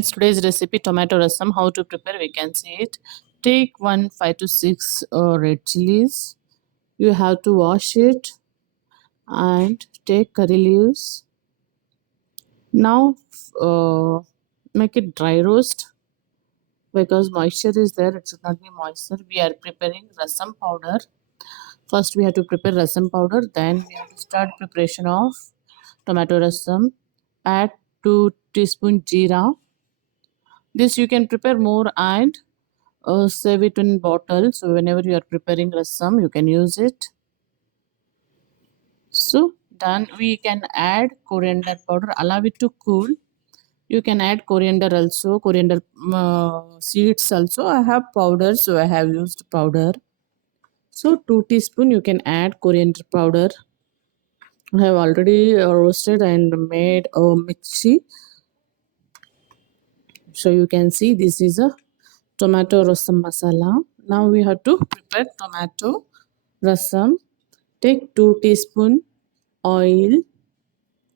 Friends, today's recipe tomato rasam. How to prepare? We can see it. Take 5 to 6 red chilies. You have to wash it and take curry leaves. Now make it dry roast because moisture is there. It should not be moisture. We are preparing rasam powder. First, we have to prepare rasam powder. Then we have to start preparation of tomato rasam. Add 2 teaspoon jeera. This you can prepare more and save it in bottle, so whenever you are preparing rasam you can use it. So then we can add coriander powder, allow it to cool. You can add coriander also, coriander seeds also. I have powder, so I have used powder. So 2 teaspoon you can add coriander powder. I have already roasted and made a mixie, so you can see this is a tomato rasam masala. Now we have to prepare tomato rasam. Take 2 teaspoon oil.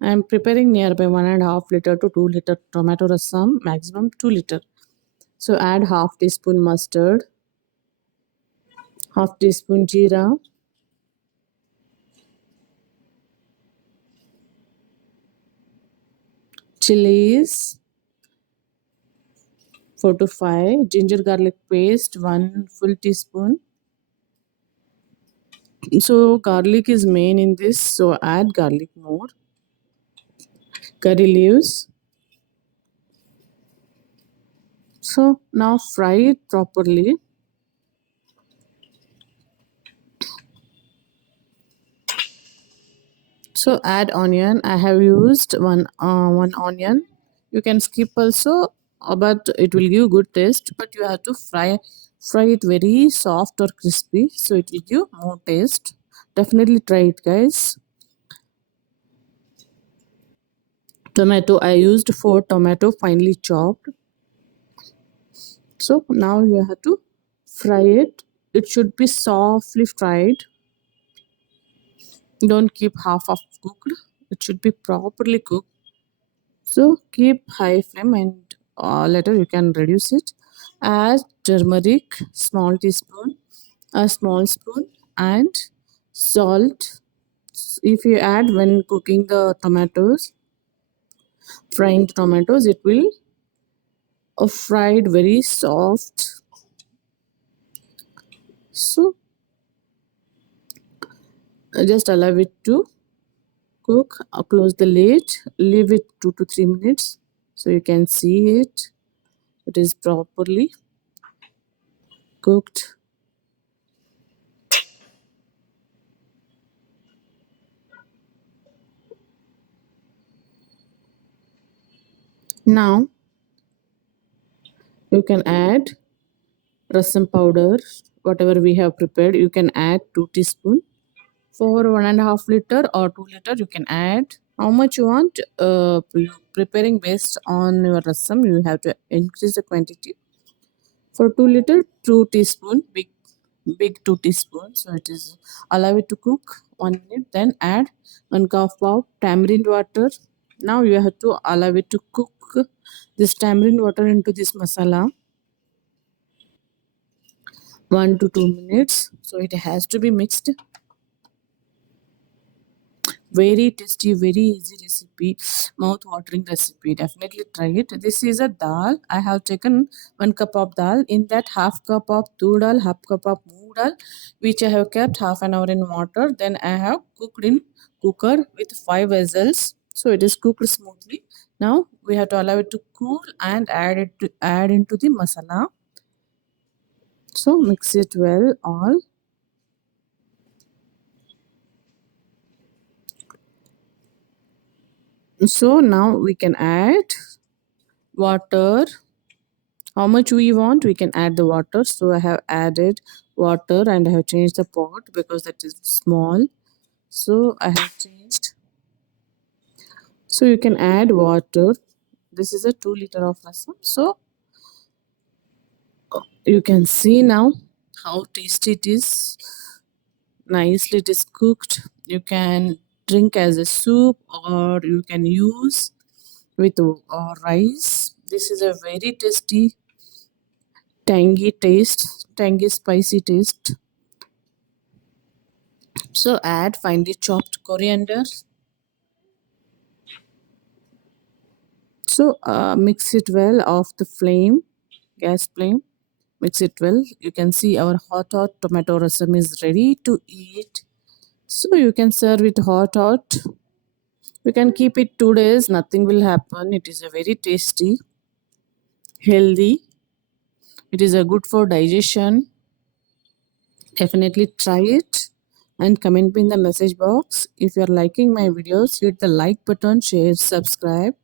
I am preparing nearby 1.5 liter to 2 liter tomato rasam, maximum 2 liter. So add half teaspoon mustard, half teaspoon jeera, chilies 4 to 5, ginger garlic paste 1 full teaspoon. So garlic is main in this, so add garlic more. Curry leaves. So now fry it properly. So add onion. I have used one onion. You can skip also, but it will give good taste. But you have to fry it very soft or crispy, so it will give more taste. Definitely try it, guys. Tomato. I used 4 tomato finely chopped. So now you have to fry it. It should be softly fried. Don't keep half of cooked. It should be properly cooked. So keep high flame and later you can reduce it. Add turmeric, small teaspoon, a small spoon, and salt. If you add when cooking the tomatoes, frying the tomatoes, it will fried very soft. So just allow it to cook. Close the lid. Leave it 2 to 3 minutes so you can see it. It is properly cooked. Now you can add rasam powder, whatever we have prepared. You can add 2 teaspoon. For 1.5 liter or 2 liter you can add how much you want. Preparing based on your rasam, you have to increase the quantity. For 2 liter, 2 teaspoon, big 2 teaspoon. So it is, allow it to cook 1 minute, then add 1 cup of tamarind water. Now you have to allow it to cook this tamarind water into this masala 1 to 2 minutes. So it has to be mixed. Very tasty, very easy recipe, mouth watering recipe. Definitely try it. This is a dal. I have taken 1 cup of dal. In that, half cup of tur dal, half cup of moong dal, which I have kept half an hour in water. Then I have cooked in cooker with 5 vessels, so it is cooked smoothly. Now we have to allow it to cool and add into the masala. So mix it well all. So now we can add water. How much we want, we can add the water. So I have added water and I have changed the pot because that is small. So I have changed. So you can add water. This is a 2 liter of rasam. So you can see now how tasty it is. Nicely it is cooked. You can drink as a soup or you can use with rice. This is a very tasty, tangy taste, tangy spicy taste. So add finely chopped coriander. So mix it well off the flame, gas flame. Mix it well. You can see our hot tomato rasam is ready to eat. So you can serve it hot. You can keep it 2 days. Nothing will happen. It is a very tasty, healthy. It is a good for digestion. Definitely try it and comment me in the message box. If you are liking my videos, hit the like button, share, subscribe.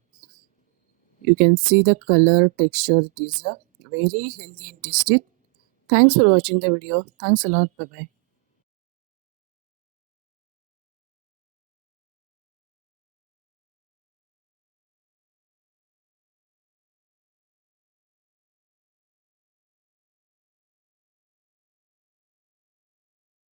You can see the color, texture. It is a very healthy and tasty. Thanks for watching the video. Thanks a lot. Bye bye.